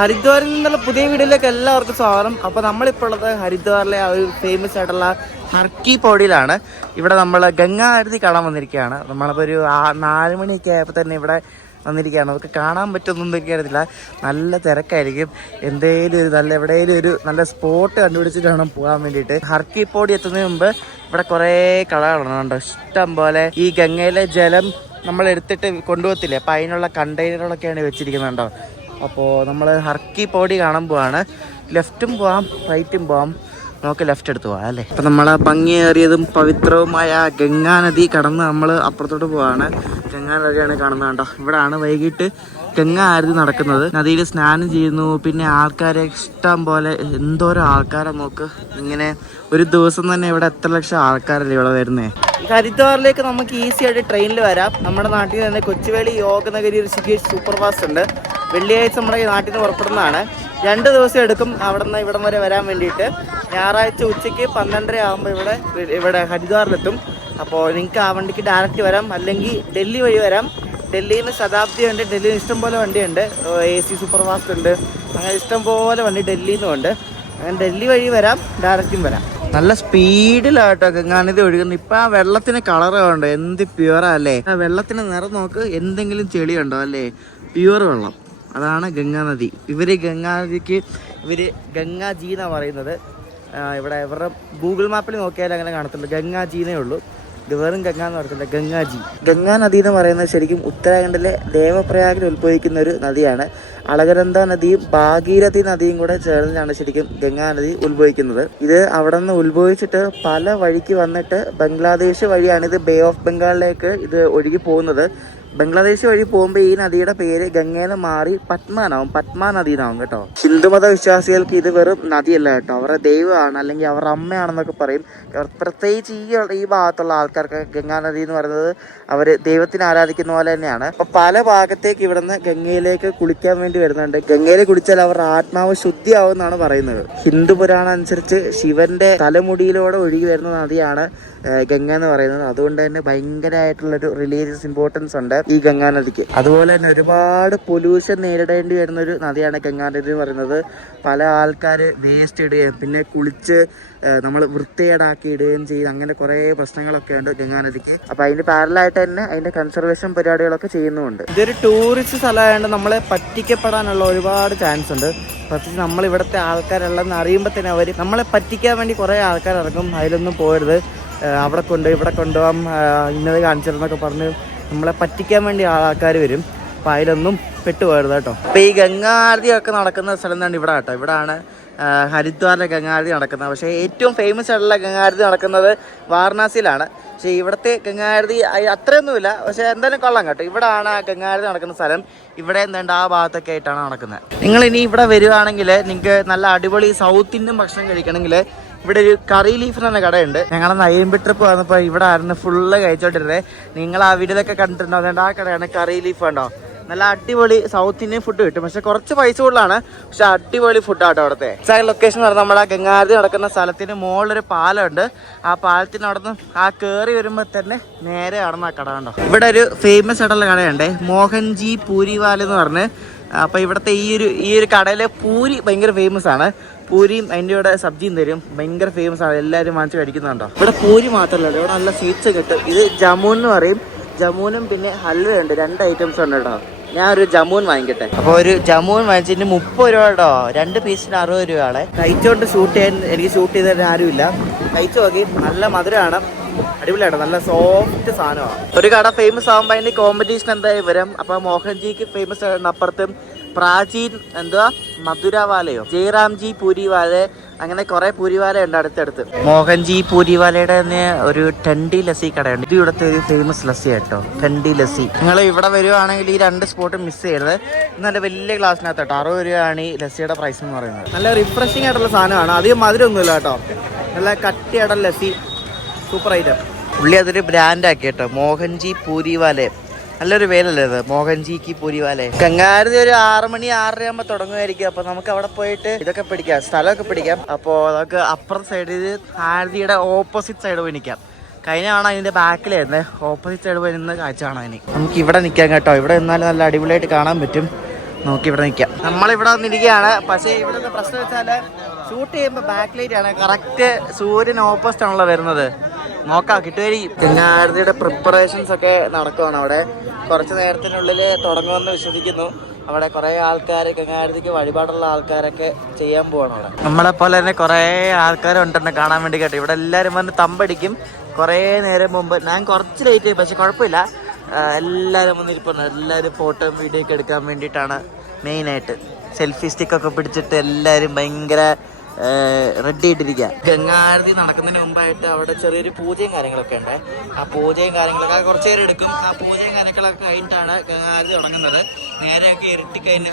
ഹരിദ്വാറിൽ നിന്നുള്ള പുതിയ വീഡിയോയിലേക്ക് എല്ലാവർക്കും സ്വാഗതം. അപ്പോൾ നമ്മളിപ്പോൾ ഉള്ളത് ഹരിദ്വാറിലെ ആ ഒരു ഫേമസ് ആയിട്ടുള്ള ഹർക്കി പൗഡിയിലാണ്. ഇവിടെ നമ്മൾ ഗംഗാ ആരതി കാണാൻ വന്നിരിക്കുകയാണ്. നമ്മളിപ്പോൾ ഒരു 4 മണിയൊക്കെ ആയപ്പോൾ തന്നെ ഇവിടെ വന്നിരിക്കുകയാണ്. നമുക്ക് കാണാൻ പറ്റുമെന്നൊന്നും എനിക്കറിയത്തില്ല, നല്ല തിരക്കായിരിക്കും. എവിടെയെങ്കിലും ഒരു നല്ല സ്പോട്ട് കണ്ടുപിടിച്ചിട്ട് വേണം പോകാൻ വേണ്ടിയിട്ട്. ഹർക്കി പൗഡി എത്തുന്നതിന് മുമ്പ് ഇവിടെ കുറേ കടകളുണ്ട്, ഇഷ്ടം പോലെ. ഈ ഗംഗയിലെ ജലം നമ്മൾ എടുത്തിട്ട് കൊണ്ടുപോകത്തില്ലേ, അപ്പം അതിനുള്ള കണ്ടെയ്നറുകളൊക്കെയാണ് വെച്ചിരിക്കുന്നുണ്ടോ. അപ്പോൾ നമ്മൾ ഹർക്കി പൗഡി കാണാൻ പോവാണ്. ലെഫ്റ്റും പോവാം റൈറ്റും പോവാം. നമുക്ക് ലെഫ്റ്റ് എടുത്ത് പോവാം അല്ലേ. അപ്പം നമ്മൾ ഭംഗിയേറിയതും പവിത്രവുമായ ഗംഗാ നദി കടന്ന് നമ്മൾ അപ്പുറത്തോട്ട് പോവാണ്. ഗംഗാ നദിയാണ് കാണുന്നത് കണ്ടോ. ഇവിടെയാണ് വൈകിട്ട് ഗംഗാ ആരതി നടക്കുന്നത്. നദിയിൽ സ്നാനം ചെയ്യുന്നു. പിന്നെ ആൾക്കാരെ ഇഷ്ടം പോലെ, എന്തോരം ആൾക്കാരെ നോക്ക്. ഇങ്ങനെ ഒരു ദിവസം തന്നെ ഇവിടെ എത്ര ലക്ഷം ആൾക്കാരല്ലേ ഇവിടെ വരുന്നത്. ഹരിദ്വാറിലേക്ക് നമുക്ക് ഈസി ആയിട്ട് ട്രെയിനിൽ വരാം. നമ്മുടെ നാട്ടിൽ നിന്ന് കൊച്ചുവേളി യോഗനഗരി ഋഷികേഷ് സൂപ്പർ ഫാസ്റ്റ് ഉണ്ട്. വെള്ളിയാഴ്ച നമ്മുടെ നാട്ടിൽ നിന്ന് പുറപ്പെടുന്നതാണ്. 2 ദിവസം എടുക്കും അവിടെ നിന്ന് ഇവിടം വരെ വരാൻ വേണ്ടിയിട്ട്. ഞായറാഴ്ച ഉച്ചയ്ക്ക് 12:30 ആകുമ്പോൾ ഇവിടെ ഹരിദ്വാറിലെത്തും. അപ്പോൾ നിങ്ങൾക്ക് ആ വണ്ടിക്ക് ഡയറക്റ്റ് വരാം, അല്ലെങ്കിൽ ഡൽഹി വഴി വരാം. ഡൽഹിയിൽ നിന്ന് ശതാബ്ദി ഉണ്ട്, ഡൽഹിയിൽ നിന്ന് ഇഷ്ടംപോലെ വണ്ടിയുണ്ട്. AC സൂപ്പർ ഫാസ്റ്റ് ഉണ്ട്, അങ്ങനെ ഇഷ്ടംപോലെ വണ്ടി ഡൽഹിയിൽ നിന്നുണ്ട്. അങ്ങനെ ഡൽഹി വഴി വരാം, ഡയറക്റ്റും വരാം. നല്ല സ്പീഡിലാട്ടോ ഗംഗാനദി ഒഴുകുന്നത്. ഇപ്പം ആ വെള്ളത്തിന് കളറ് കണ്ടോ, എന്ത് പ്യുവറാ അല്ലേ. ആ വെള്ളത്തിന് നിറം നോക്ക്, എന്തെങ്കിലും ചെളിയുണ്ടോ അല്ലേ, പ്യുവർ വെള്ളം. അതാണ് ഗംഗാനദി. ഗംഗാനദിക്ക് ഗംഗാജി എന്നാണ് പറയുന്നത്. ഇവിടെ ഇവരുടെ ഗൂഗിൾ മാപ്പിൽ നോക്കിയാൽ അങ്ങനെ കാണത്തുള്ളൂ, ഗംഗാജീനേ ഉള്ളൂ. ഇത് വെറും ഗംഗ എന്ന് പറയത്തില്ല, ഗംഗാജി. ഗംഗാ നദി എന്ന് പറയുന്നത് ശരിക്കും ഉത്തരാഖണ്ഡിലെ ദേവപ്രയാഗിൽ ഉത്ഭവിക്കുന്ന ഒരു നദിയാണ്. അളകനന്ദ നദിയും ഭാഗീരഥി നദിയും കൂടെ ചേർന്നാണ് ശരിക്കും ഗംഗാ നദി ഉത്ഭവിക്കുന്നത്. ഇത് അവിടെ നിന്ന് ഉത്ഭവിച്ചിട്ട് പല വഴിക്ക് വന്നിട്ട് ബംഗ്ലാദേശ് വഴിയാണ് ഇത് ബേ ഓഫ് ബംഗാളിലേക്ക് ഇത് ഒഴുകി പോകുന്നത്. ബംഗ്ലാദേശ് വഴി പോകുമ്പോൾ ഈ നദിയുടെ പേര് ഗംഗേന്ന് മാറി പത്മ നദി എന്നാവും കേട്ടോ. ഹിന്ദുമത വിശ്വാസികൾക്ക് ഇത് വെറും നദിയല്ല കേട്ടോ, അവരുടെ ദൈവമാണ് അല്ലെങ്കിൽ അവരുടെ അമ്മയാണെന്നൊക്കെ പറയും. പ്രത്യേകിച്ച് ഈ ഭാഗത്തുള്ള ആൾക്കാർക്ക് ഗംഗാ നദി എന്ന് പറയുന്നത് അവർ ദൈവത്തിനെ ആരാധിക്കുന്ന പോലെ തന്നെയാണ്. അപ്പൊ പല ഭാഗത്തേക്ക് ഇവിടുന്ന് ഗംഗയിലേക്ക് കുളിക്കാൻ വേണ്ടി വരുന്നുണ്ട്. ഗംഗയിൽ കുളിച്ചാൽ അവരുടെ ആത്മാവ് ശുദ്ധിയാവും എന്നാണ് പറയുന്നത്. ഹിന്ദു പുരാണം അനുസരിച്ച് ശിവന്റെ തലമുടിയിലൂടെ ഒഴുകി വരുന്ന നദിയാണ് ഗംഗ എന്ന് പറയുന്നത്. അതുകൊണ്ട് തന്നെ ഭയങ്കരമായിട്ടുള്ളൊരു റിലീജിയസ് ഇമ്പോർട്ടൻസ് ഉണ്ട് ഈ ഗംഗാ നദിക്ക്. അതുപോലെ തന്നെ ഒരുപാട് പൊല്യൂഷൻ നേരിടേണ്ടി വരുന്ന ഒരു നദിയാണ് ഗംഗാ നദി എന്ന് പറയുന്നത്. പല ആൾക്കാർ വേസ്റ്റ് ഇടുകയും പിന്നെ കുളിച്ച് നമ്മൾ വൃത്തികേടാക്കി ഇടുകയും ചെയ്ത് അങ്ങനെ കുറേ പ്രശ്നങ്ങളൊക്കെ ഉണ്ട് ഗംഗാ നദിക്ക്. അപ്പൊ അതിന് പാരലായിട്ട് തന്നെ അതിന്റെ കൺസർവേഷൻ പരിപാടികളൊക്കെ ചെയ്യുന്നുമുണ്ട്. ഇതൊരു ടൂറിസ്റ്റ് സ്ഥലമായതുകൊണ്ട് നമ്മളെ പറ്റിക്കപ്പെടാനുള്ള ഒരുപാട് ചാൻസ് ഉണ്ട്. പ്രത്യേകിച്ച് നമ്മൾ ഇവിടുത്തെ ആൾക്കാരുള്ളതെന്ന് അറിയുമ്പോൾ തന്നെ അവർ നമ്മളെ പറ്റിക്കാൻ വേണ്ടി കുറേ ആൾക്കാർ ഇറങ്ങും. അതിലൊന്നും പോകരുത്, അവിടെ ഇവിടെ കൊണ്ടുപോകാം, ഇന്നത് കാണിച്ചിരുന്നൊക്കെ പറഞ്ഞ് നമ്മളെ പറ്റിക്കാൻ വേണ്ടി ആൾക്കാർ വരും. അപ്പം അതിലൊന്നും പെട്ടുപോകരുത് കേട്ടോ. അപ്പം ഈ ഗംഗാ ആരതി ഒക്കെ നടക്കുന്ന സ്ഥലം തന്നെ ഇവിടെ കേട്ടോ. ഇവിടാണ് ഹരിദ്വാറിലെ ഗംഗാ ആരതി നടക്കുന്നത്. പക്ഷേ ഏറ്റവും ഫേമസ് ആയിട്ടുള്ള ഗംഗാ ആരതി നടക്കുന്നത് വാരണാസിയിലാണ്. പക്ഷേ ഇവിടുത്തെ ഗംഗാ ആരതി അത്രയൊന്നുമില്ല, പക്ഷേ എന്തായാലും കൊള്ളാം കേട്ടോ. ഇവിടെയാണ് ആ ഗംഗാ ആരതി നടക്കുന്ന സ്ഥലം. ഇവിടെ എന്താണ്ട് ആ ഭാഗത്തൊക്കെ ആയിട്ടാണ് നടക്കുന്നത്. നിങ്ങൾ ഇനി ഇവിടെ വരുവാണെങ്കിൽ നിങ്ങൾക്ക് നല്ല അടിപൊളി സൗത്ത് ഇന്ത്യൻ ഭക്ഷണം കഴിക്കണമെങ്കിൽ ഇവിടെ ഒരു കറി ലീഫ് എന്ന കടയുണ്ട്. ഞങ്ങളന്ന് അയ്യമ്പി ട്രിപ്പ് വന്നപ്പോൾ ഇവിടെ ആയിരുന്നു ഫുള്ള് കഴിച്ചോണ്ടിരുന്നത്. നിങ്ങൾ ആ വീഡിയോയിലൊക്കെ കണ്ടിട്ടുണ്ടോ, അതുകൊണ്ട് ആ കടയാണ് കറി ലീഫ്. കണ്ടോ, നല്ല അടിപൊളി സൗത്ത് ഇന്ത്യൻ ഫുഡ് കിട്ടും. പക്ഷെ കുറച്ച് പൈസ കൂടുതലാണ്, പക്ഷെ അടിപൊളി ഫുഡാട്ടോ അവിടുത്തെ. ലൊക്കേഷൻ എന്ന് പറഞ്ഞാൽ നമ്മുടെ ഗംഗാരതി നടക്കുന്ന സ്ഥലത്തിന് മുകളിലൊരു പാലമുണ്ട്. ആ പാലത്തിന് അവിടെ നിന്ന് ആ കയറി വരുമ്പോൾ തന്നെ നേരെ നടന്ന ആ കട കണ്ടോ. ഇവിടെ ഒരു ഫേമസ് ആയിട്ടുള്ള കടയുണ്ട്, മോഹൻജി പൂരിവാല എന്ന് പറഞ്ഞ്. അപ്പോൾ ഇവിടുത്തെ ഈ ഒരു കടയിലെ പൂരി ഭയങ്കര ഫേമസ് ആണ്. പൂരിയും അതിൻ്റെ കൂടെ സബ്ജിയും തരും, ഭയങ്കര ഫേമസ് ആണ്, എല്ലാവരും വാങ്ങിച്ച് കഴിക്കുന്നുണ്ടോ. ഇവിടെ പൂരി മാത്രമല്ല, ഇവിടെ നല്ല സ്വീറ്റ്സ് കിട്ടും. ഇത് ജമൂൻ എന്ന് പറയും. ജമൂനും പിന്നെ ഹൽവയുണ്ട്, 2 ഐറ്റംസ് ഉണ്ട് കേട്ടോ. ഞാൻ ഒരു ജമൂൻ വാങ്ങിക്കട്ടെ. അപ്പോൾ ഒരു ജമൂൻ വാങ്ങിച്ചിട്ട് 30 രൂപ കേട്ടോ, 2 പീസിന് 60 രൂപയാണ്. കഴിച്ചുകൊണ്ട് ഷൂട്ട് ചെയ്യാൻ എനിക്ക് ഷൂട്ട് ചെയ്തിട്ട് ആരുമില്ല. കഴിച്ചു നോക്കി, നല്ല മധുരമാണ്, അടിപൊളിയാണ്, നല്ല സോഫ്റ്റ് സാധനമാണ്. ഒരു കട ഫേമസ് ആകുമ്പോൾ അതിന് കോമ്പറ്റീഷൻ എന്തായാലും വരും. അപ്പോൾ മോഹൻജിക്ക് ഫേമസ് ആണ്. അപ്പുറത്തും പ്രാചീൻ മധുരവാലയോ ജയറാംജി പൂരിവാല, അങ്ങനെ കുറെ പൂരിവാല ഉണ്ട് അടുത്തടുത്ത്. മോഹൻജി പൂരിവാലയുടെ തന്നെ ഒരു ടണ്ടി ലസ്സി കടയുണ്ട്. ഇത് ഇവിടുത്തെ ഒരു ഫേമസ് ലസ്സി കേട്ടോ, ടണ്ടി ലസ്സി. നിങ്ങൾ ഇവിടെ വരുവാണെങ്കിൽ ഈ 2 സ്പോട്ട് മിസ് ചെയ്യരുത്. നല്ല വലിയ ഗ്ലാസ്സിനകത്ത് കേട്ടോ, 60 രൂപയാണ് ഈ ലസ്സിയുടെ പ്രൈസ് എന്ന് പറയുന്നത്. നല്ല റിഫ്രഷിംഗ് ആയിട്ടുള്ള സാധനമാണ്, അധികം മധുരമൊന്നുമില്ല കേട്ടോ. നല്ല കട്ടിയായിട്ടുള്ള ലസ്സി, സൂപ്പർ ഐറ്റം. പുള്ളി അതൊരു ബ്രാൻഡാക്കി കേട്ടോ, മോഹൻജി പൂരിവാല. നല്ലൊരു വേലല്ലേ ഇത്, മോഹൻജിക്ക് പൂരിവാല. ഗംഗാരതി ഒരു 6 മണി 6:30 ആകുമ്പോൾ തുടങ്ങുമായിരിക്കും. അപ്പോൾ നമുക്ക് അവിടെ പോയിട്ട് ഇതൊക്കെ പിടിക്കാം, സ്ഥലമൊക്കെ പിടിക്കാം. അപ്പോൾ നമുക്ക് അപ്പുറത്തെ സൈഡിൽ ആരതിയുടെ ഓപ്പോസിറ്റ് സൈഡ് പോയി നിൽക്കാം. കഴിഞ്ഞ കാണാൻ അതിൻ്റെ ബാക്കിലായിരുന്നേ, ഓപ്പോസിറ്റ് സൈഡ് പോയി നിന്ന് കാഴ്ച കാണാൻ. നമുക്ക് ഇവിടെ നിൽക്കാം കേട്ടോ. ഇവിടെ നിന്നാലും നല്ല അടിപൊളിയായിട്ട് കാണാൻ പറ്റും. നോക്കി ഇവിടെ നിൽക്കാം. നമ്മളിവിടെ വന്നിരിക്കുകയാണ്. പക്ഷേ ഇവിടുത്തെ പ്രശ്നം വെച്ചാല് ഷൂട്ട് ചെയ്യുമ്പോൾ ബാക്ക് ലൈറ്റ് ആണ് കറക്റ്റ് സൂര്യൻ ഓപ്പോസിറ്റ് ആണല്ലോ വരുന്നത്. നോക്കാം കിട്ടുമായിരിക്കും. ഗംഗാരതിയുടെ പ്രിപ്പറേഷൻസ് ഒക്കെ നടക്കുവാണ് അവിടെ. കുറച്ച് നേരത്തിനുള്ളിൽ തുടങ്ങുമെന്ന് വിശ്വസിക്കുന്നു. അവിടെ കുറേ ആൾക്കാർ ഗംഗാരതിക്ക് വഴിപാടുള്ള ആൾക്കാരൊക്കെ ചെയ്യാൻ പോവാണ് അവിടെ. നമ്മളെ പോലെ തന്നെ കുറേ ആൾക്കാരുണ്ടെന്ന് കാണാൻ വേണ്ടി കേട്ടോ. ഇവിടെ എല്ലാവരും വന്ന് തമ്പടിക്കും. കുറേ നേരം മുമ്പ് ഞാൻ കുറച്ച് ലേറ്റ് ആയി, പക്ഷെ കുഴപ്പമില്ല. എല്ലാവരും വന്നിരിപ്പുണ്ട്. എല്ലാവരും ഫോട്ടോയും വീഡിയോ ഒക്കെ എടുക്കാൻ വേണ്ടിയിട്ടാണ് മെയിനായിട്ട്. സെൽഫി സ്റ്റിക്കൊക്കെ പിടിച്ചിട്ട് എല്ലാവരും ഭയങ്കര റെഡി ആയിട്ടിരിക്കുക. ഗംഗാരതി നടക്കുന്നതിന് മുമ്പായിട്ട് അവിടെ ചെറിയൊരു പൂജയും കാര്യങ്ങളൊക്കെ ഉണ്ട്. ആ പൂജയും കാര്യങ്ങളൊക്കെ കുറച്ച് നേരം എടുക്കും. ആ പൂജയും കാര്യങ്ങളൊക്കെ കഴിഞ്ഞിട്ടാണ് ഗംഗാരതി തുടങ്ങുന്നത്. നേരെയൊക്കെ ഇരുട്ടിക്കഴിഞ്ഞ്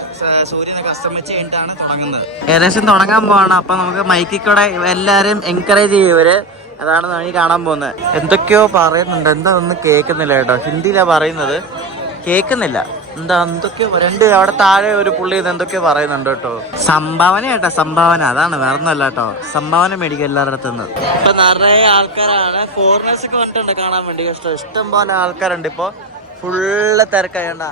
സൂര്യനൊക്കെ അസ്തമിച്ച് കഴിഞ്ഞിട്ടാണ് തുടങ്ങുന്നത്. ഏകദേശം തുടങ്ങാൻ പോവാണ്. അപ്പം നമുക്ക് മൈക്കിൽ കൂടെ എല്ലാവരും എൻകറേജ് ചെയ്യും ഇവര്. അതാണ് നമ്മൾ കാണാൻ പോകുന്നത്. എന്തൊക്കെയോ പറയുന്നുണ്ട്, എന്താ ഒന്നും കേൾക്കുന്നില്ല കേട്ടോ. ഹിന്ദിയിലാണ് പറയുന്നത്, കേൾക്കുന്നില്ല. എന്തൊക്കെയോ അവിടെ താഴെ ഒരു പുള്ളി എന്തൊക്കെയോ പറയുന്നുണ്ട് കേട്ടോ. സംഭാവന കേട്ടോ, സംഭാവന. അതാണ്, വേറൊന്നുമല്ല കേട്ടോ. സംഭാവന മേടിക്കും എല്ലാവരുടെ അടുത്തുനിന്ന്. ഇപ്പൊ നിറയെ ആൾക്കാരാണ്. ഫോറിനേഴ്സ് ഒക്കെ വന്നിട്ടുണ്ട് കാണാൻ വേണ്ടി. ഇഷ്ടം പോലെ ആൾക്കാരുണ്ട്. ഇപ്പൊ ഫുള്ള് തിരക്കായണ്ട.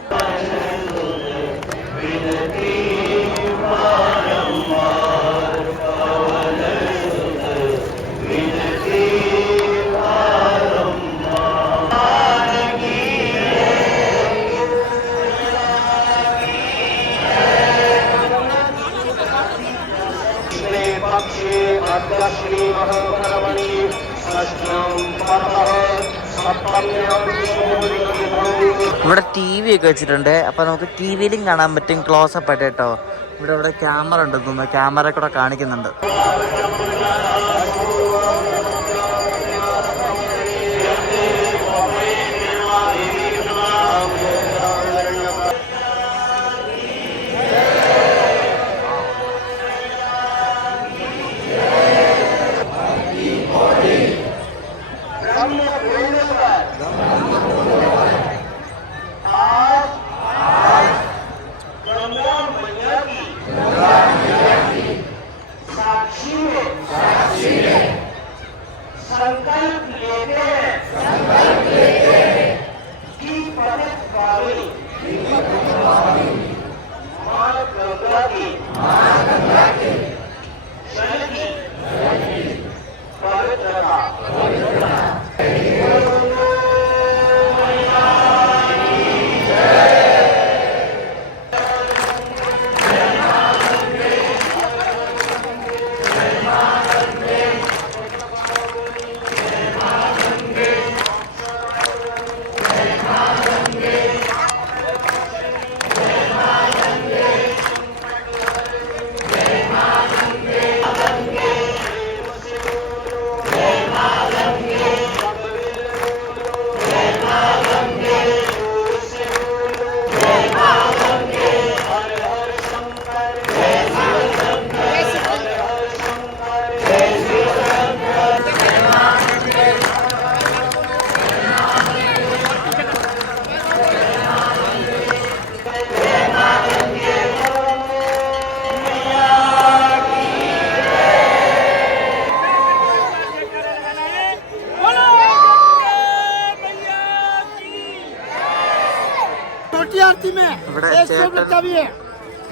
ഇവിടെ TV ഒക്കെ വെച്ചിട്ടുണ്ട്. അപ്പൊ നമുക്ക് TVയിലും കാണാൻ പറ്റും ക്ലോസപ്പ് ആയിട്ട് കേട്ടോ. ഇവിടെ ക്യാമറ ഉണ്ട് തോന്നുന്നു. ക്യാമറ കൂടെ കാണിക്കുന്നുണ്ട്.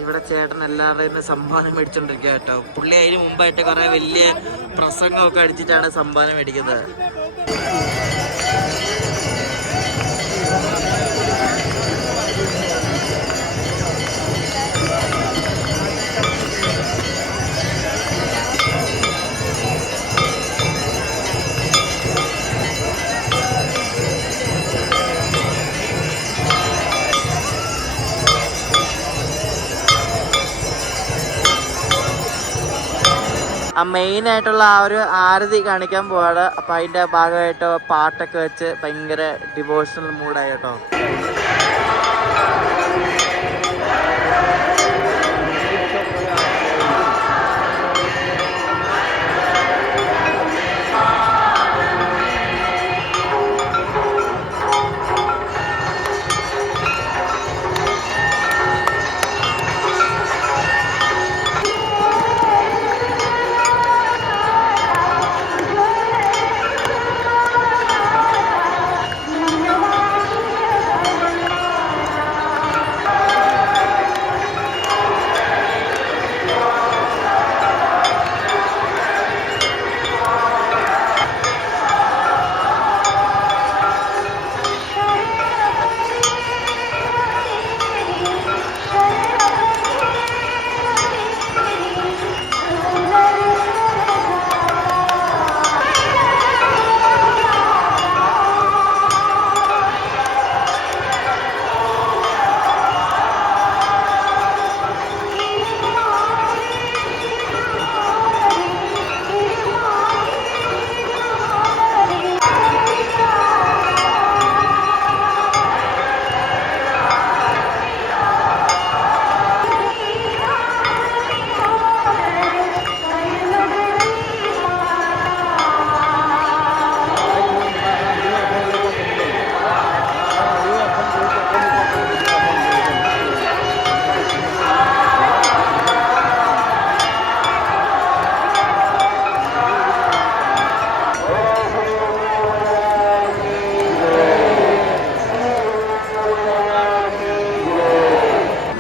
ഇവിടെ ചേട്ടൻ എല്ലാവരുടെയും സംഭാവന മേടിച്ചോണ്ടിരിക്കുക കേട്ടോ. പുള്ളി അതിന് മുമ്പായിട്ട് കുറെ വലിയ പ്രസംഗമൊക്കെ അടിച്ചിട്ടാണ് സംഭാവന മേടിക്കുന്നത്. ആ മെയിൻ ആയിട്ടുള്ള ആ ഒരു ആരതി കാണിക്കാൻ പോവാണ്. അപ്പൊ അതിന്റെ ഭാഗമായിട്ട് പാട്ടൊക്കെ വെച്ച് ഭയങ്കര ഡിവോഷണൽ മൂഡായി കേട്ടോ.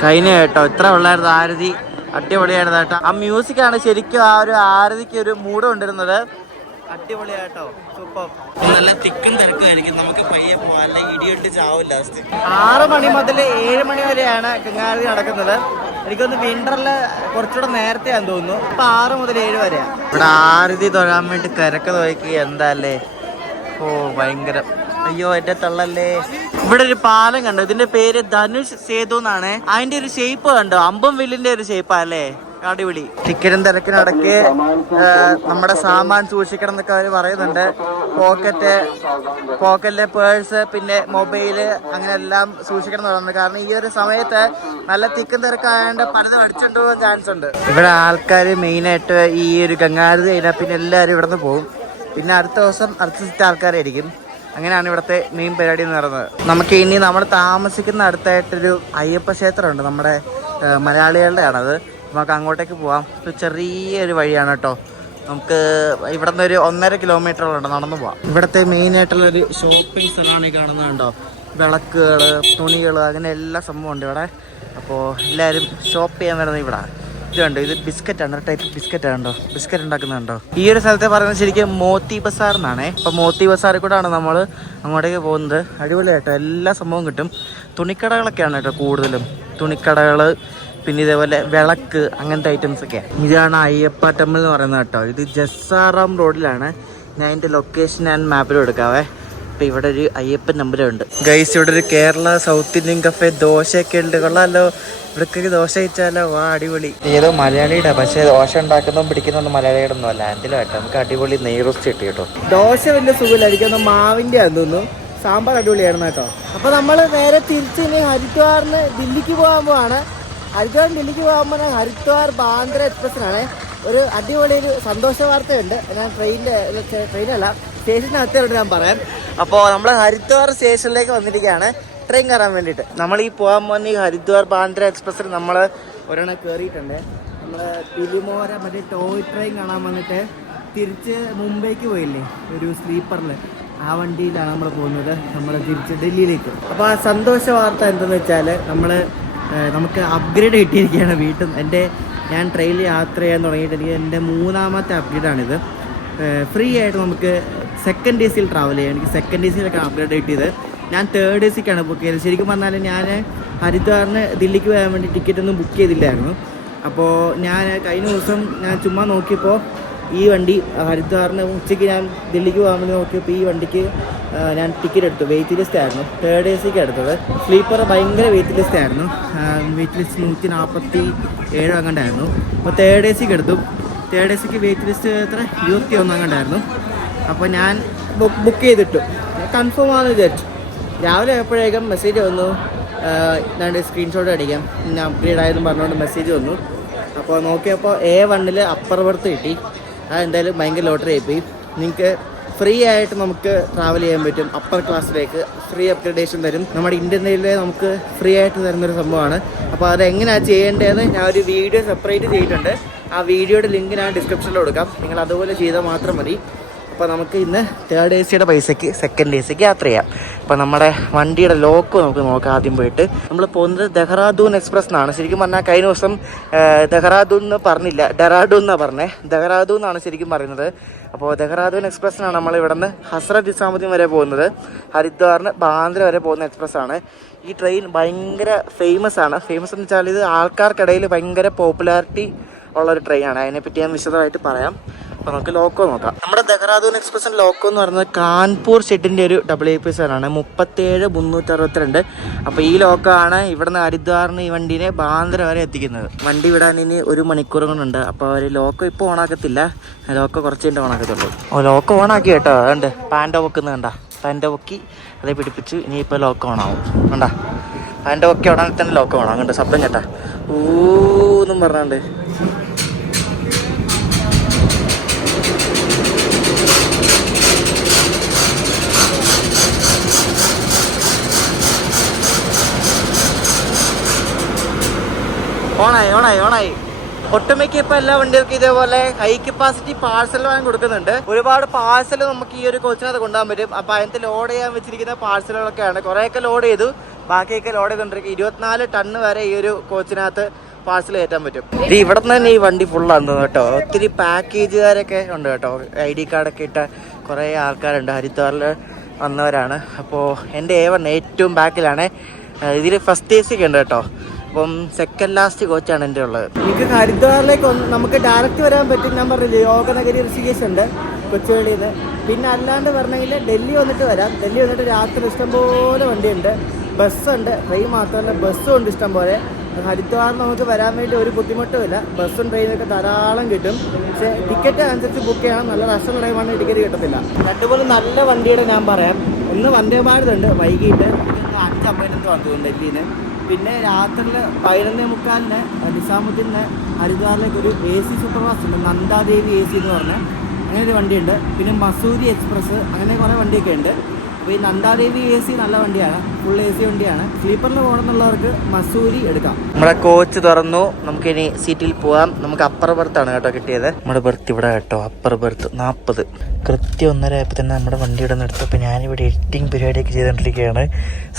കഴിഞ്ഞ കേട്ടോ, ഇത്ര ഉള്ളായിരുന്നു ആരതി. അടിപൊളിയായിരുന്നു കേട്ടോ. ആ മ്യൂസിക്കാണ് ശരിക്കും ആ ഒരു ആരതിക്ക് ഒരു മൂഡ് കൊണ്ടിരുന്നത്. അടിപൊളിയാട്ടോ, സൂപ്പർ. നല്ല തിക്കും തിരക്കുമായിരിക്കും. നമുക്ക് പയ്യെ പോവാം, അല്ല ഇടിയിട്ട് ചാവില്ല. 6 മണി മുതൽ 7 മണി വരെയാണ് ഗംഗാരതി നടക്കുന്നത്. എനിക്കൊന്ന് വിന്ററില് കുറച്ചുകൂടെ നേരത്തെയാന്ന് തോന്നുന്നു. ഇപ്പൊ 6 മുതൽ 7 വരെയാണ്. ഇവിടെ ആരതി തൊഴാൻ വേണ്ടി തിരക്ക് നോക്കി. എന്താ അല്ലേ, ഓ ഭയങ്കര. അയ്യോ എന്റെ തള്ളല്ലേ. ഇവിടെ ഒരു പാലം കണ്ടോ, ഇതിന്റെ പേര് ധനുഷ് സേതു എന്നാണ്. അതിന്റെ ഒരു ഷേപ്പ് കണ്ടോ, അമ്പം വില്ലിന്റെ ഒരു ഷേപ്പാ അല്ലേ, അടിപൊളി. ടിക്കറ്റും തിരക്കിനിടയ്ക്ക് നമ്മുടെ സാമാൻ സൂക്ഷിക്കണം എന്നൊക്കെ അവർ പറയുന്നുണ്ട്. പോക്കറ്റിലെ പേഴ്സ്, പിന്നെ മൊബൈല്, അങ്ങനെ എല്ലാം സൂക്ഷിക്കണം എന്ന് പറയുന്നത്. കാരണം ഈ ഒരു സമയത്ത് നല്ല തിക്കും തിരക്കായതുകൊണ്ട് പലതും അടിച്ചുകൊണ്ട് പോകാൻ ചാൻസ് ഉണ്ട്. ഇവിടെ ആൾക്കാർ മെയിനായിട്ട് ഈ ഒരു ഗംഗാരതി കഴിഞ്ഞാൽ പിന്നെ എല്ലാവരും ഇവിടെ നിന്ന് പോകും. പിന്നെ അടുത്ത ദിവസം അടുത്ത സെറ്റ് ആൾക്കാരായിരിക്കും. അങ്ങനെയാണ് ഇവിടുത്തെ മെയിൻ പരിപാടി എന്ന് പറയുന്നത്. നമുക്ക് ഇനി നമ്മൾ താമസിക്കുന്ന അടുത്തായിട്ടൊരു അയ്യപ്പ ക്ഷേത്രമുണ്ട്, നമ്മുടെ മലയാളികളുടെ ആണത്. നമുക്ക് അങ്ങോട്ടേക്ക് പോവാം. ഒരു ചെറിയൊരു വഴിയാണ് കേട്ടോ. നമുക്ക് ഇവിടെ നിന്ന് ഒരു 1.5 കിലോമീറ്ററുണ്ട് നടന്നു പോവാം. ഇവിടുത്തെ മെയിനായിട്ടുള്ളൊരു ഷോപ്പിംഗ് സ്ഥലമാണ് ഈ കാണുന്നത് കണ്ടോ. വിളക്കുകൾ, തുണികൾ, അങ്ങനെ എല്ലാ സംഭവം ഉണ്ട് ഇവിടെ. അപ്പോൾ എല്ലാവരും ഷോപ്പ് ചെയ്യാൻ വരുന്നത് ഇവിടെ. ഇത് കണ്ടോ, ഇത് ബിസ്ക്കറ്റാണ്, ടൈപ്പ് ബിസ്ക്കറ്റ് കണ്ടോ, ബിസ്ക്കറ്റ് ഉണ്ടാക്കുന്നുണ്ടോ. ഈ ഒരു സ്ഥലത്തെ പറയുന്നത് ശരിക്കും മോത്തി ബസാർ എന്നാണേ. അപ്പോൾ മോത്തി ബസാറിൽ കൂടെയാണ് നമ്മൾ അങ്ങോട്ടേക്ക് പോകുന്നത്. അടിപൊളിയായിട്ടോ, എല്ലാ സംഭവം കിട്ടും. തുണിക്കടകളൊക്കെയാണ് കേട്ടോ കൂടുതലും. തുണിക്കടകൾ, പിന്നെ ഇതേപോലെ വിളക്ക്, അങ്ങനത്തെ ഐറ്റംസ് ഒക്കെ. ഇതാണ് അയ്യപ്പ ടെമ്പിൾ എന്ന് പറയുന്നത് കേട്ടോ. ഇത് ജസാറാം റോഡിലാണ്. ഞാൻ അതിൻ്റെ ലൊക്കേഷൻ ആൻഡ് മാപ്പിലും എടുക്കാവേ. ഇപ്പം ഇവിടെ ഒരു അയ്യപ്പൻ നമ്പറുണ്ട് ഗൈസ്. ഇവിടെ ഒരു കേരള സൗത്ത് ഇന്ത്യൻ കഫേ ദോശയൊക്കെ ഉണ്ട്. കൊള്ളാമല്ലോ, ഇവിടേക്ക് ദോശ കഴിച്ചാലോ, വാ അടിപൊളി. ഏതോ മലയാളിയുടെ, പക്ഷേ ദോശ ഉണ്ടാക്കുന്നതും പിടിക്കുന്നൊന്നും മലയാളിയുടെ ഒന്നും അല്ല, ആൻറ്റിലും ആട്ടോ. നമുക്ക് അടിപൊളി നെയ് റോസ്റ്റ് കിട്ടി കേട്ടോ. ദോശ വലിയ സുഖമില്ലായിരിക്കും, മാവിൻ്റെ ആണെന്ന് തോന്നുന്നു. സാമ്പാർ അടിപൊളിയായിരുന്നു കേട്ടോ. അപ്പോൾ നമ്മൾ നേരെ തിരിച്ച് ഇനി ഹരിദ്വാറിന് ദില്ലിക്ക് പോകാൻ പോവാണ്. ഹരിദ്വാറിന് ദില്ലിക്ക് പോകുമ്പോൾ ഹരിദ്വാർ ബാന്ദ്ര എക്സ്പ്രസ്സിനാണ്. ഒരു അടിപൊളി ഒരു സന്തോഷ വാർത്തയുണ്ട്. ഞാൻ ട്രെയിനല്ല സ്റ്റേഷനകത്തോട്ട് ഞാൻ പറയാം. അപ്പോൾ നമ്മൾ ഹരിദ്വാർ സ്റ്റേഷനിലേക്ക് വന്നിരിക്കുകയാണ് ട്രെയിൻ കയറാൻ വേണ്ടിയിട്ട്. നമ്മൾ ഈ പോകാൻ പോകുന്ന ഈ ഹരിദ്വാർ ബാന്ദ്ര എക്സ്പ്രസ്സിൽ നമ്മൾ ഒരെണ്ണം കയറിയിട്ടുണ്ട്. നമ്മൾ പിലിമോര മറ്റേ ടോയ് ട്രെയിൻ കാണാൻ വന്നിട്ട് തിരിച്ച് മുംബൈക്ക് പോയില്ലേ ഒരു സ്ലീപ്പറിൽ, ആ വണ്ടിയിലാണ് നമ്മൾ പോകുന്നത്. നമ്മൾ തിരിച്ച് ഡൽഹിയിലേക്ക്. അപ്പോൾ ആ സന്തോഷ വാർത്ത എന്തെന്ന് വെച്ചാൽ നമുക്ക് അപ്ഗ്രേഡ് കിട്ടിയിരിക്കുകയാണ് വീട്ടിൽ നിന്ന്. ഞാൻ ട്രെയിനിൽ യാത്ര ചെയ്യാൻ തുടങ്ങിയിട്ട് എനിക്ക് എൻ്റെ 3ാമത്തെ അപ്ഗ്രേഡാണിത്. ഫ്രീ ആയിട്ട് നമുക്ക് സെക്കൻഡ് എ സിയിൽ ട്രാവൽ ചെയ്യാം. എനിക്ക് സെക്കൻഡ് എ സിയിലൊക്കെയാണ് അപ്ഗ്രേഡ് കിട്ടിയത്. ഞാൻ തേർഡ് എ സിക്കാണ് ബുക്ക് ചെയ്തത്. ശരിക്കും പറഞ്ഞാൽ ഞാൻ ഹരിദ്വാറിന് ദില്ലിക്ക് പോകാൻ വേണ്ടി ടിക്കറ്റൊന്നും ബുക്ക് ചെയ്തില്ലായിരുന്നു. അപ്പോൾ ഞാൻ കഴിഞ്ഞ ദിവസം ഞാൻ ചുമ്മാ നോക്കിയപ്പോൾ ഈ വണ്ടി ഹരിദ്വാറിന് ഉച്ചയ്ക്ക് ഞാൻ ദില്ലിക്ക് പോകാൻ വേണ്ടി നോക്കിയപ്പോൾ ഈ വണ്ടിക്ക് ഞാൻ ടിക്കറ്റ് എടുത്തു. വെയിറ്റ് ലിസ്റ്റ് ആയിരുന്നു. തേർഡ് എ സിക്ക് എടുത്തത്. സ്ലീപ്പർ ഭയങ്കര വെയിറ്റ് ലിസ്റ്റ് ആയിരുന്നു. വെയിറ്റ് ലിസ്റ്റ് 147 അങ്ങണ്ടായിരുന്നു. അപ്പോൾ തേർഡ് എ സിക്ക് എടുത്തു. തേർഡ് എ സിക്ക് വെയിറ്റ് ലിസ്റ്റ് എത്ര 21 അങ്ങണ്ടായിരുന്നു. അപ്പോൾ ഞാൻ ബുക്ക് ചെയ്തിട്ടു. കൺഫേം ആണെന്ന് വിചാരിച്ചു. രാവിലെ എപ്പോഴേക്കും മെസ്സേജ് വന്നു, ഞാൻ സ്ക്രീൻഷോട്ട് അടിക്കാം, പിന്നെ അപ്ഗ്രേഡ് ആയതെന്ന് പറഞ്ഞുകൊണ്ട് മെസ്സേജ് വന്നു. അപ്പോൾ നോക്കിയപ്പോൾ A1 അപ്പർ ബർത്ത് കിട്ടി. അതെന്തായാലും ഭയങ്കര ലോട്ടറി ആയിപ്പോയി. നിങ്ങൾക്ക് ഫ്രീ ആയിട്ട് നമുക്ക് ട്രാവൽ ചെയ്യാൻ പറ്റും. അപ്പർ ക്ലാസ്സിലേക്ക് ഫ്രീ അപ്ഗ്രഡേഷൻ തരും. നമ്മുടെ ഇന്ത്യൻ റെയിൽവേ നമുക്ക് ഫ്രീ ആയിട്ട് തരുന്നൊരു സംഭവമാണ്. അപ്പോൾ അതെങ്ങനെയാണ് ചെയ്യേണ്ടതെന്ന് ഞാൻ ഒരു വീഡിയോ സെപ്പറേറ്റ് ചെയ്തിട്ടുണ്ട്. ആ വീഡിയോയുടെ ലിങ്ക് ഞാൻ ഡിസ്ക്രിപ്ഷനിൽ കൊടുക്കാം. നിങ്ങൾ അതുപോലെ ചെയ്താൽ മാത്രം മതി. അപ്പോൾ നമുക്ക് ഇന്ന് തേർഡ് എ സിയുടെ പൈസയ്ക്ക് സെക്കൻഡ് എ സിക്ക് യാത്ര ചെയ്യാം. അപ്പോൾ നമ്മുടെ വണ്ടിയുടെ ലോക്ക് നമുക്ക് നോക്കാം. ആദ്യം പോയിട്ട് നമ്മൾ പോകുന്നത് ദെഹ്റാദൂൻ എക്സ്പ്രസ് എന്നാണ്. ശരിക്കും പറഞ്ഞാൽ കഴിഞ്ഞ ദിവസം ദെഹ്റാദൂൻ എന്ന് പറഞ്ഞില്ല, ഡെറാഡൂൻ എന്നാണ് പറഞ്ഞത്. ദെഹ്റാദൂൻ എന്നാണ് ശരിക്കും പറയുന്നത്. അപ്പോൾ ദെഹ്റാദൂൻ എക്സ്പ്രസ്സിനാണ് നമ്മൾ ഇവിടെ നിന്ന് ഹസ്രത്ത് നിസാമുദ്ദീൻ വരെ പോകുന്നത്. ഹരിദ്വാറിന് ബാന്ദ്ര വരെ പോകുന്ന എക്സ്പ്രസ്സാണ്. ഈ ട്രെയിൻ ഭയങ്കര ഫേമസ് ആണ്. ഫേമസ് എന്ന് വെച്ചാൽ ഇത് ആൾക്കാർക്കിടയിൽ ഭയങ്കര പോപ്പുലാരിറ്റി ഉള്ളൊരു ട്രെയിനാണ്. അതിനെപ്പറ്റി ഞാൻ വിശദമായിട്ട് പറയാം. അപ്പോൾ നമുക്ക് ലോക്കോ നോക്കാം. നമ്മുടെ ദെഹ്റാദൂൻ എക്സ്പ്രസിൻ്റെ ലോക്കോ എന്ന് പറയുന്നത് കാൺപൂർ ഷെഡിൻ്റെ ഒരു WAPS ആണ് 37362. അപ്പോൾ ഈ ലോക്കോ ആണ് ഇവിടെ നിന്ന് ഹരിദ്വാറിന് ഈ വണ്ടീനെ ബാന്ദ്ര വരെ എത്തിക്കുന്നത്. വണ്ടി വിടാൻ ഇനി 1 മണിക്കൂർ കൊണ്ടുണ്ട്. അപ്പോൾ അവർ ലോക്കോ ഇപ്പോൾ ഓണാക്കത്തില്ല, ലോക്കോ കുറച്ച് കഴിഞ്ഞ് ഓണാക്കത്തുള്ളൂ. ലോക്കോ ഓണാക്കി കേട്ടോ. അതുകൊണ്ട് പാൻറ്റോ പൊക്കുന്നത് കണ്ട, പാൻറ്റോ പൊക്കി അതേ പിടിപ്പിച്ചു. ഇനിയിപ്പോൾ ലോക്കോ ഓണാവും കണ്ട. പാൻറ്റോ പൊക്കി ഓണാക്കി തന്നെ ലോക്കോ ഓണാവും കണ്ട. ശബ്ദം കേട്ടാ ഊന്നും പറഞ്ഞാണ്ട്. ഓണായി. ഒട്ടുമിക്ക ഇപ്പൊ എല്ലാ വണ്ടികൾക്കും ഇതേപോലെ ഹൈ കപ്പാസിറ്റി പാഴ്സൽ വാങ്ങി കൊടുക്കുന്നുണ്ട്. ഒരുപാട് പാഴ്സൽ നമുക്ക് ഈ ഒരു കോച്ചിനകത്ത് കൊണ്ടുപോകാൻ പറ്റും. അപ്പൊ അതിനകത്ത് ലോഡ് ചെയ്യാൻ വെച്ചിരിക്കുന്ന പാഴ്സലുകളൊക്കെയാണ്. കുറെയൊക്കെ ലോഡ് ചെയ്തു, ബാക്കിയൊക്കെ ലോഡ് ചെയ്തുകൊണ്ടിരിക്കും. 24 ടണ്ണ് വരെ ഈ ഒരു കോച്ചിനകത്ത് പാഴ്സൽ കയറ്റാൻ പറ്റും. ഇത് ഇവിടെ നിന്ന് തന്നെ ഈ വണ്ടി ഫുള്ളാന്ന് തോന്നുന്നു കേട്ടോ. ഒത്തിരി പാക്കേജുകാരൊക്കെ ഉണ്ട് കേട്ടോ. ID കാർഡൊക്കെ ഇട്ട കുറേ ആൾക്കാരുണ്ട്. ഹരിദ്വാറിൽ വന്നവരാണ്. അപ്പോൾ എൻ്റെ A1 ഏറ്റവും ബാക്കിലാണ്. ഇതിൽ ഫസ്റ്റ് AC ഒക്കെ ഉണ്ട് കേട്ടോ. അപ്പം സെക്കൻഡ് ലാസ്റ്റ് കോച്ചാണ് എൻ്റെ ഉള്ളത്. എനിക്ക് ഹരിദ്വാറിലേക്ക് നമുക്ക് ഡയറക്റ്റ് വരാൻ പറ്റും. ഞാൻ പറഞ്ഞില്ലേ യോഗനഗരി ഋഷികേശ് ഉണ്ട് കൊച്ചുവേളിയിൽ നിന്ന്. പിന്നെ അല്ലാണ്ട് പറഞ്ഞെങ്കിൽ ഡൽഹി വന്നിട്ട് വരാം. ഡൽഹി വന്നിട്ട് രാത്രി ഇഷ്ടംപോലെ വണ്ടിയുണ്ട്. ബസ്സുണ്ട്. ട്രെയിൻ മാത്രമല്ല ബസ്സും ഉണ്ട് ഇഷ്ടംപോലെ. ഹരിദ്വാറിൽ നമുക്ക് വരാൻ വേണ്ടി ഒരു ബുദ്ധിമുട്ടുമില്ല. ബസ്സും ട്രെയിനൊക്കെ ധാരാളം കിട്ടും. പക്ഷേ ടിക്കറ്റ് അനുസരിച്ച് ബുക്ക് ചെയ്യണം. നല്ല റഷ് ടൈമാണ് ടിക്കറ്റ് കിട്ടത്തില്ല. രണ്ടുപോലെ നല്ല വണ്ടിയുടെ ഞാൻ പറയാം. ഒന്ന് വന്ദേ ഭാരത് ഉണ്ട് വൈകിട്ട് 5:50 വന്നു ഡൽഹിയിൽ നിന്ന്. പിന്നെ രാത്രിയിൽ 11:45 നിസാമുദ്ദീൻ ഹരിദ്വാറിലേക്ക് ഒരു AC സൂപ്പർ ഫാസ്റ്റ് ഉണ്ട്. നന്ദാദേവി AC എന്ന് പറഞ്ഞാൽ അങ്ങനെ ഒരു വണ്ടിയുണ്ട്. പിന്നെ മസൂരി എക്സ്പ്രസ് അങ്ങനെ കുറേ വണ്ടിയൊക്കെ ഉണ്ട്. അപ്പോൾ ഈ നന്ദാദേവി AC നല്ല വണ്ടിയാണ്. ഫുൾ AC വണ്ടിയാണ്. സ്ലീപ്പറിൽ പോകണമെന്നുള്ളവർക്ക് മസൂരി എടുക്കാം. നമ്മുടെ കോച്ച് തുറന്നു. നമുക്കിനി സീറ്റിൽ പോവാം. നമുക്ക് അപ്പർ ബർത്താണ് കേട്ടോ കിട്ടിയത്. നമ്മുടെ ബർത്ത് ഇവിടെ കേട്ടോ. Upper birth 40. കൃത്യം 1:30 ആയപ്പോൾ തന്നെ നമ്മുടെ വണ്ടി ഇവിടെ നിന്ന് എടുത്തപ്പോൾ ഞാനിവിടെ എഡിറ്റിംഗ് പരിപാടിയൊക്കെ ചെയ്തുകൊണ്ടിരിക്കുകയാണ്.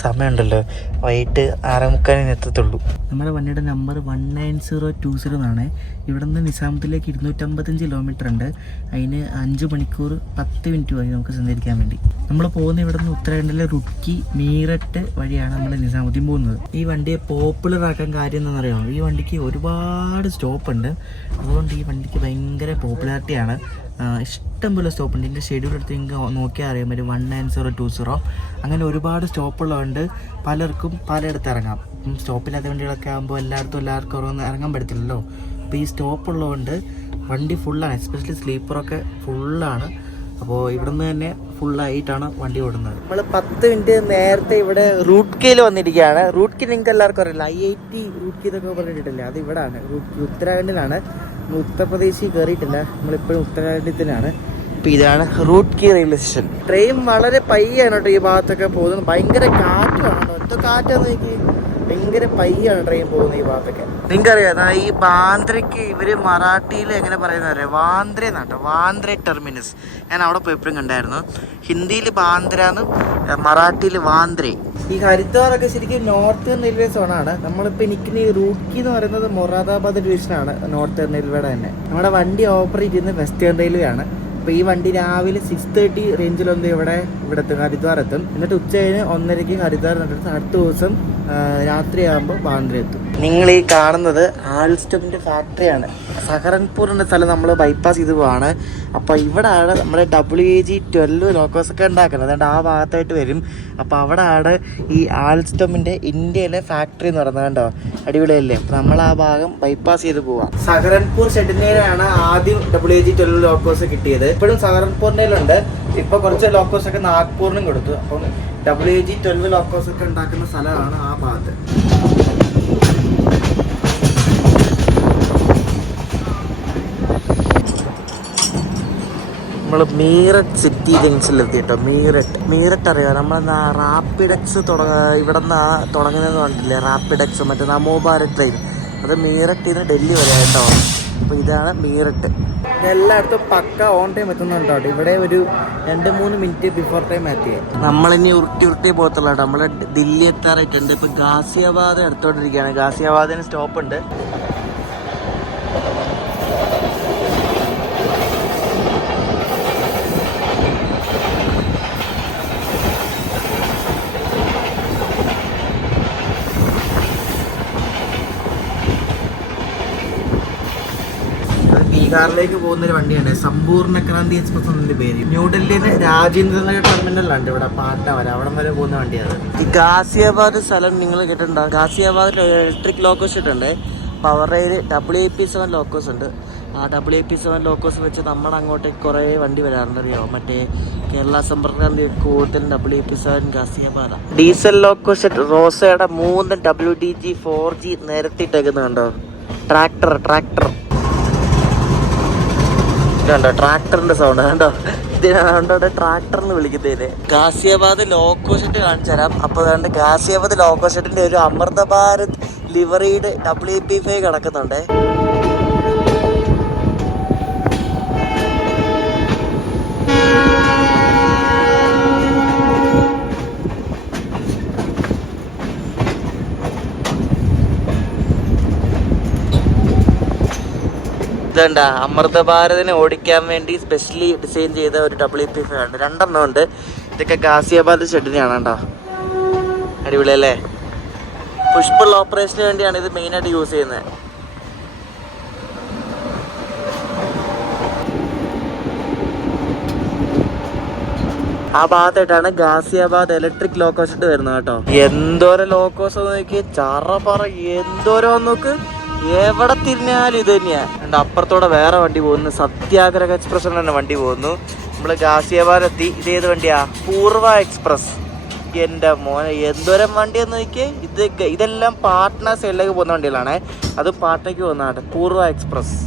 സമയമുണ്ടല്ലോ, വൈകിട്ട് 6:45 എത്തത്തുള്ളൂ. നമ്മുടെ വണ്ടിയുടെ നമ്പർ 19020 എന്നാണ്. ഇവിടെ നിന്ന് നിസാമത്തിലേക്ക് 255 കിലോമീറ്റർ ഉണ്ട്. അതിന് 5 മണിക്കൂർ 10 മിനിറ്റ് മതി നമുക്ക് സഞ്ചരിക്കാൻ വേണ്ടി. നമ്മൾ പോകുന്ന ഇവിടെ നിന്ന് ഉത്തരാഖണ്ഡിലെ റുഡ്കി മീററ്റ് വഴിയാണ് നമ്മൾ നിസാമുദ്ദീൻ പോകുന്നത്. ഈ വണ്ടിയെ പോപ്പുലർ ആക്കാൻ കാര്യം എന്താണെന്നറിയാമോ? ഈ വണ്ടിക്ക് ഒരുപാട് സ്റ്റോപ്പ് ഉണ്ട്. അതുകൊണ്ട് ഈ വണ്ടിക്ക് ഭയങ്കര പോപ്പുലാരിറ്റിയാണ്. ഇഷ്ടംപോലെ സ്റ്റോപ്പ് ഉണ്ട്. ഇതിൻ്റെ ഷെഡ്യൂൾ എടുത്ത് നിങ്ങൾക്ക് നോക്കിയാൽ അറിയാൻ പറ്റും. 19020 അങ്ങനെ ഒരുപാട് സ്റ്റോപ്പുള്ളതുകൊണ്ട് പലർക്കും പലയിടത്ത് ഇറങ്ങാം. സ്റ്റോപ്പില്ലാത്ത വണ്ടികളൊക്കെ ആകുമ്പോൾ എല്ലാവർക്കും ഇറങ്ങാൻ പറ്റത്തില്ലല്ലോ. അപ്പോൾ ഈ സ്റ്റോപ്പ് ഉള്ളതുകൊണ്ട് വണ്ടി ഫുള്ളാണ്. എസ്പെഷ്യലി സ്ലീപ്പറൊക്കെ ഫുള്ളാണ്. അപ്പോൾ ഇവിടെ നിന്ന് തന്നെ ഫുള്ളായിട്ടാണ് വണ്ടി ഓടുന്നത്. നമ്മൾ 10 മിനിറ്റ് നേരത്തെ ഇവിടെ റൂട്ട്കിയിൽ വന്നിരിക്കുകയാണ്. റൂട്ട്കി നിങ്ങൾക്ക് എല്ലാവർക്കും അറിയില്ല. IIT റൂട്ട്കി എന്നൊക്കെ പറഞ്ഞിട്ടില്ലേ, അത് ഇവിടെയാണ്. റൂട്ട്കി ഉത്തരാഖണ്ഡിലാണ്. ഉത്തർപ്രദേശിൽ കയറിയിട്ടില്ല. നമ്മളിപ്പോഴും ഉത്തരാഖണ്ഡിൽ തന്നെയാണ്. അപ്പോൾ ഇതാണ് റൂട്ട്കി റെയിൽവേ സ്റ്റേഷൻ. ട്രെയിൻ വളരെ പയ്യാണ് കേട്ടോ ഈ ഭാഗത്തൊക്കെ പോകുന്നത്. ഭയങ്കര കാറ്റാണ്. ഒറ്റ കാറ്റാന്ന് എനിക്ക് ഭയങ്കര പയ്യാണ് ട്രെയിൻ പോകുന്നത് ഈ ഭാഗത്തൊക്കെ. നിങ്ങൾക്കറിയാം ഈ ബാന്ദ്രയ്ക്ക് ഇവർ മറാഠിയിൽ എങ്ങനെ പറയുന്ന അറിയാം? വാന്ദ്ര എന്നാട്ടോ. വാന്ദ്ര ടെർമിനസ്. ഞാൻ അവിടെ പോയപ്പോഴും കണ്ടായിരുന്നു. ഹിന്ദിയിൽ ബാന്ദ്ര എന്ന്, മറാഠിയിൽ വാന്ദ്രേ. ഈ ഹരിദ്വാറൊക്കെ ശരിക്കും നോർത്തേൺ റെയിൽവേ സോണാണ്. നമ്മളിപ്പോൾ നിൽക്കുന്ന ഈ റൂട്ട്കി എന്ന് പറയുന്നത് മൊറാദാബാദ് ഡിവിഷനാണ് നോർത്തേൺ റെയിൽവേയുടെ തന്നെ. നമ്മുടെ വണ്ടി ഓപ്പറേറ്റ് ചെയ്യുന്നത് വെസ്റ്റേൺ റെയിൽവേ ആണ്. അപ്പോൾ ഈ വണ്ടി രാവിലെ 6:30 റേഞ്ചിലൊന്നും ഇവിടെ എത്തും, ഹരിദ്വാർ എത്തും. എന്നിട്ട് ഉച്ചകഴിഞ്ഞ് 1:30 ഹരിദ്വാർ എന്നിട്ട് അടുത്ത ദിവസം രാത്രിയാകുമ്പോൾ ബാന്ദ്ര എത്തും. നിങ്ങൾ ഈ കാണുന്നത് ആൾസ്റ്റമിൻ്റെ ഫാക്ടറിയാണ്. സഹറൻപൂർ എന്ന സ്ഥലം നമ്മൾ ബൈപ്പാസ് ചെയ്ത് പോവാണ്. അപ്പോൾ ഇവിടെയാണ് നമ്മുടെ WAG-12 ലോക്കോസൊക്കെ ഉണ്ടാക്കുന്നത്. അതുകൊണ്ട് ആ ഭാഗത്തായിട്ട് വരും. അപ്പോൾ അവിടെയാണ് ഈ ആൾസ്റ്റമിൻ്റെ ഇന്ത്യയിലെ ഫാക്ടറി എന്ന് പറയുന്നത്. കണ്ടോ, അടിപൊളിയല്ലേ? അപ്പോൾ നമ്മൾ ആ ഭാഗം ബൈപ്പാസ് ചെയ്ത് പോവാം. സഹറൻപൂർ ഷെഡിനേലാണ് ആദ്യം WAG-12 ലോക്കോസ് കിട്ടിയത്. ഇപ്പോഴും സഹറൻപൂരിനുണ്ട്. ഇപ്പോൾ കുറച്ച് ലോക്കോസൊക്കെ നാഗ്പൂരിനും കൊടുത്തു. അപ്പം WAG-12 ലോക്കോസൊക്കെ ഉണ്ടാക്കുന്ന സ്ഥലമാണ് ആ ഭാഗത്ത്. നമ്മൾ മീററ്റ് സിറ്റി ജംഗ്ഷനിലെത്തി കേട്ടോ. മീററ്റ് അറിയാം. നമ്മൾ റാപ്പിഡെക്സ് ഇവിടെ നിന്ന് തുടങ്ങുന്നതെന്ന് പറഞ്ഞിട്ടില്ലേ? റാപ്പിഡെക്സ് മറ്റേ നമോ ഭാരത് ട്രെയിൻ, അത് മീററ്റിൽ നിന്ന് ഡൽഹി വരെ കേട്ടോ. അപ്പോൾ ഇതാണ് മീററ്റ്. എല്ലായിടത്തും പക്ക ഓൺ ടൈം എത്തുന്നുണ്ടോ. ഇവിടെ ഒരു 2-3 മിനിറ്റ് ബിഫോർ ടൈം എത്തിയേ. നമ്മളിനി ഉരുട്ടി പോകത്തുള്ളൂ കേട്ടോ. നമ്മൾ ദില്ലി എത്താറായിട്ടുണ്ട്. ഇപ്പം ഗാസിയാബാദ് എടുത്തോണ്ടിരിക്കുകയാണ്. ഗാസിയാബാദിന് സ്റ്റോപ്പ് ഉണ്ട്. ബീഹാറിലേക്ക് പോകുന്നൊരു വണ്ടിയാണ്. സമ്പൂർണ്ണ ക്രാന്തി എക്സ്പ്രസ് എന്നതിന്റെ പേര്. ന്യൂഡൽഹിയിൽ രാജേന്ദ്രനഗർ ടെർമിനലാണ് ഇവിടെ പാട്ട വരെ, അവിടെ വരെ പോകുന്ന വണ്ടിയാണ്. ഈ ഗാസിയാബാദ് സ്ഥലം നിങ്ങൾ കേട്ടിട്ടുണ്ടാകും. ഗാസിയാബാദിൽ ഇലക്ട്രിക് ലോക്കോസ് ഇട്ടുണ്ട്. പവർ റെയിൽ WAP-7 ലോക്കോസ് ഉണ്ട്. ആ WAP-7 ലോക്കോസ് വെച്ച് നമ്മുടെ അങ്ങോട്ടേക്ക് കുറേ വണ്ടി വരാറുണ്ട്. അറിയോ, മറ്റേ കേരള സമ്പർക്ക് ക്രാന്തി കൂടുതലും WAP-7 ഗാസിയാബാദാണ്. Diesel ലോക്കോസ് റോസയുടെ 3 WDG-4G നിരത്തിയിട്ടേക്കുന്നുണ്ടോ. ട്രാക്ടർ കണ്ടോ, ട്രാക്ടറിന്റെ സൗണ്ട് കണ്ടോ. ഇതിനാണ് ട്രാക്ടർ എന്ന് വിളിക്കുന്നതിന്. ഗാസിയാബാദ് ലോക്കോ ഷെഡ് കാണിച്ചു തരാം. അപ്പോൾ അതുകൊണ്ട് ഗാസിയാബാദ് ലോക്കോ ഷെഡിന്റെ ഒരു അമൃത ഭാരത് ലിവറീഡ് WAP-5 കിടക്കുന്നുണ്ട്. ഇതുണ്ട അമൃത ഭാരതിനെ ഓടിക്കാൻ വേണ്ടി സ്പെഷ്യലി ഡിസൈൻ ചെയ്ത ഒരു WP5 ഉണ്ട്, 2 ഉണ്ട്. ഇതൊക്കെ ഗാസിയാബാദ് ഷെഡിനെയാണ് കേട്ടോ. അടിപൊളി അല്ലേ? പുഷ്പുള്ള ഓപ്പറേഷന് വേണ്ടിയാണ് ഇത് മെയിനായിട്ട് യൂസ് ചെയ്യുന്നത്. ആ ഭാഗത്തായിട്ടാണ് ഗാസിയാബാദ് ഇലക്ട്രിക് ലോക്കോ ഷെഡ് വരുന്നത് കേട്ടോ. എന്തോരം ലോക്കോസ് നോക്കി, ചറപറ എന്തോരം നോക്ക്, എവിടെ തിരിഞ്ഞാലും ഇത് തന്നെയാ. അപ്പുറത്തോടെ വേറെ വണ്ടി പോകുന്നു, സത്യാഗ്രഹ എക്സ്പ്രസ് തന്നെ വണ്ടി പോകുന്നു. നമ്മള് ഗാസിയാബാദ് എത്തി. ഇത് ഏത് വണ്ടിയാ? പൂർവ എക്സ്പ്രസ്. എന്റെ മോനെ എന്തോരം വണ്ടിയെന്ന് നോക്കിയേ. ഇതെല്ലാം പാട്ന സൈഡിലേക്ക് പോകുന്ന വണ്ടികളാണ്. അത് പാട്നയ്ക്ക് പോകുന്നതാണ് പൂർവ എക്സ്പ്രസ്.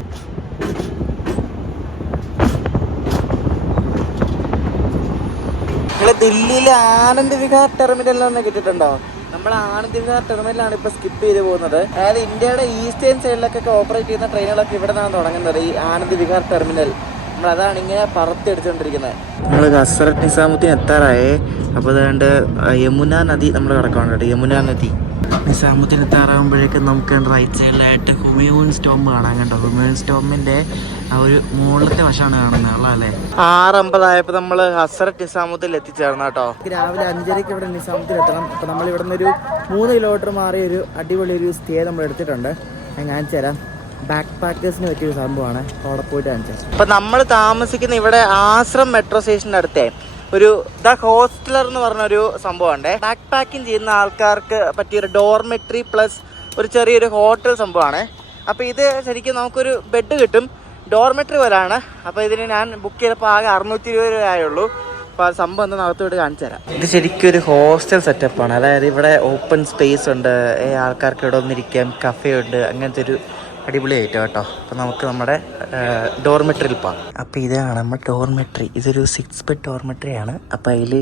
നിങ്ങൾ ദില്ലിയിലെ ആനന്ദ് വിഹാർ ടെർമിനലിലൊന്ന് കിട്ടിയിട്ടുണ്ടോ? നമ്മൾ ആനന്ദ് വിഹാർ ടെർമിനലാണ് ഇപ്പോൾ സ്കിപ്പ് ചെയ്ത് പോകുന്നത്. അതായത് ഇന്ത്യയുടെ ഈസ്റ്റേൺ സൈഡിലൊക്കെ ഓപ്പറേറ്റ് ചെയ്യുന്ന ട്രെയിനുകളൊക്കെ ഇവിടെ നിന്നാണ് തുടങ്ങുന്നത്, ഈ ആനന്ദ് വിഹാർ ടെർമിനൽ. നമ്മളതാണ് ഇങ്ങനെ പറത്തിയടിച്ചുകൊണ്ടിരിക്കുന്നത്. നമ്മൾ ഹസ്രത്ത് നിസാമുദ്ദീൻ എത്താറായേ. അപ്പോൾ അതുകൊണ്ട് യമുന നദി നമ്മൾ കിടക്കുകയാണ് കേട്ടോ. യമുന നദി നിസാമുദ്ദീൻ എത്താറാകുമ്പോഴേക്കും നമുക്ക് റൈറ്റ് സൈഡിലായിട്ട് ഹുമയൂൺ സ്റ്റോം കാണാൻ കേട്ടോ. ഹുമയൂൺ സ്റ്റോമിൻ്റെ ആ ഒരു മുകളിലത്തെ വശമാണ് കാണുന്നത് അല്ലേ. 6:50 നമ്മൾ ഹസ്രത്ത് നിസാമുദ്ദീനിൽ എത്തിച്ചേർന്ന കേട്ടോ. രാവിലെ 5:30 ഇവിടെ നിസാമുദ്ദീൻ എത്തണം. അപ്പോൾ നമ്മൾ ഇവിടെ നിന്ന് ഒരു 3 കിലോമീറ്റർ മാറിയ ഒരു അടിപൊളി ഒരു സ്റ്റേ നമ്മൾ എടുത്തിട്ടുണ്ട്. ഞാൻ കാണിച്ചു തരാം. ബാക്ക് പാക്കേഴ്സിന് പറ്റിയൊരു സംഭവമാണ്. അവിടെ പോയിട്ട് കാണിച്ചത്. അപ്പം നമ്മൾ താമസിക്കുന്ന ഇവിടെ ആശ്രം മെട്രോ സ്റ്റേഷൻ്റെ അടുത്തേ ഒരു ദ ഹോസ്റ്റലർ എന്ന് പറഞ്ഞൊരു സംഭവമുണ്ട്. ബാക്ക് പാക്കിങ് ചെയ്യുന്ന ആൾക്കാർക്ക് പറ്റിയൊരു ഡോർമെട്രി പ്ലസ് ഒരു ചെറിയൊരു ഹോട്ടൽ സംഭവമാണ്. അപ്പോൾ ഇത് ശരിക്കും നമുക്കൊരു ബെഡ് കിട്ടും, ഡോർമെട്രി പോലാണ്. അപ്പോൾ ഇതിന് ഞാൻ ബുക്ക് ചെയ്തപ്പോൾ ആകെ 620 രൂപ ആയുള്ളൂ. അപ്പോൾ ആ സംഭവം എന്താ അകത്തോട്ട് കാണിച്ചു തരാം. ഇത് ശരിക്കും ഒരു ഹോസ്റ്റൽ സെറ്റപ്പാണ്. അതായത് ഇവിടെ ഓപ്പൺ സ്പേസ് ഉണ്ട്, ആൾക്കാർക്ക് ഇവിടെ വന്നിരിക്കാം, കഫേ ഉണ്ട്, അങ്ങനത്തെ ഒരു അടിപൊളി ആയിട്ട് കേട്ടോ. അപ്പോൾ നമുക്ക് നമ്മുടെ ഡോർമെട്രിയിൽ പോകാം. അപ്പോൾ ഇതാണ് നമ്മുടെ ഡോർമെട്രി. ഇതൊരു 6 ബെഡ് ഡോർമെട്രിയാണ്. അപ്പോൾ അതിൽ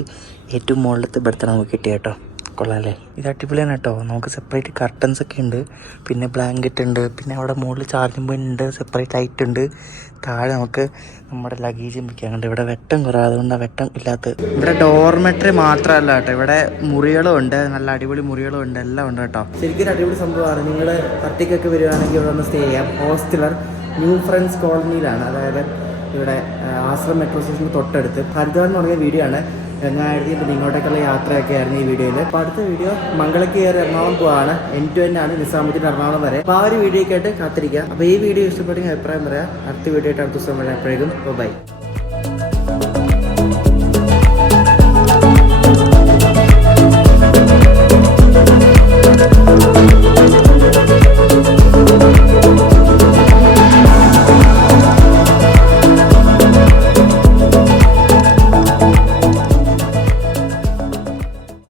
ഏറ്റവും മുകളിലത്തെ ബെഡ്ത്താണ് നമുക്ക് കിട്ടിയ കേട്ടോ. കൊള്ളാമല്ലേ? ഇത് അടിപൊളിയാണ് കേട്ടോ. നമുക്ക് സെപ്പറേറ്റ് കർട്ടൻസ് ഒക്കെ ഉണ്ട്, പിന്നെ ബ്ലാങ്കറ്റ് ഉണ്ട്, പിന്നെ അവിടെ മുകളിൽ ചാർജിങ് പോയിന്റ് ഉണ്ട്, സെപ്പറേറ്റ് ലൈറ്റ് ഉണ്ട്. താഴെ നമുക്ക് നമ്മുടെ ലഗേജും വെക്കാൻ കണ്ട്. ഇവിടെ വെട്ടം കുറവ്, അതുകൊണ്ടാണ് വെട്ടം ഇല്ലാത്തത്. ഇവിടെ ഡോർമെട്രി മാത്രമല്ല കേട്ടോ, ഇവിടെ മുറികളും ഉണ്ട്, നല്ല അടിപൊളി മുറികളും ഉണ്ട്, എല്ലാം ഉണ്ട് കേട്ടോ. ശരിക്കും അടിപൊളി സംഭവമാണ്. നിങ്ങൾ പട്ടിക്കൊക്കെ വരുവാണെങ്കിൽ ഇവിടെ ഒന്ന് സ്റ്റേ ചെയ്യാം. ഹോസ്റ്റലർ ന്യൂ ഫ്രണ്ട്സ് കോളനിയിലാണ്. അതായത് ഇവിടെ ആശ്രം മെട്രോ സ്റ്റേഷന് തൊട്ടടുത്ത്. ഹരിദ്വാർ എന്ന് പറഞ്ഞ വീഡിയോ ആണ്. ഗംഗാരതി പിന്നെ ഇങ്ങോട്ടേക്കുള്ള യാത്രയൊക്കെ ആയിരുന്നു ഈ വീഡിയോയിൽ. അപ്പോൾ അടുത്ത വീഡിയോ മംഗളക്ക് കയറി എറണാകുളം പോവാണ്. end to end ആണ് നിസാമുദ്ദീൻ എറണാകുളം വരെ. അപ്പോൾ ആ ഒരു വീഡിയോ ആയിട്ട് കാത്തിരിക്കുക. അപ്പോൾ ഈ വീഡിയോ ഇഷ്ടപ്പെട്ടെങ്കിൽ അഭിപ്രായം പറയാം. അടുത്ത വീഡിയോ ആയിട്ട് അടുത്ത ദിവസം വരെ. അപ്പോഴേക്കും ബൈ.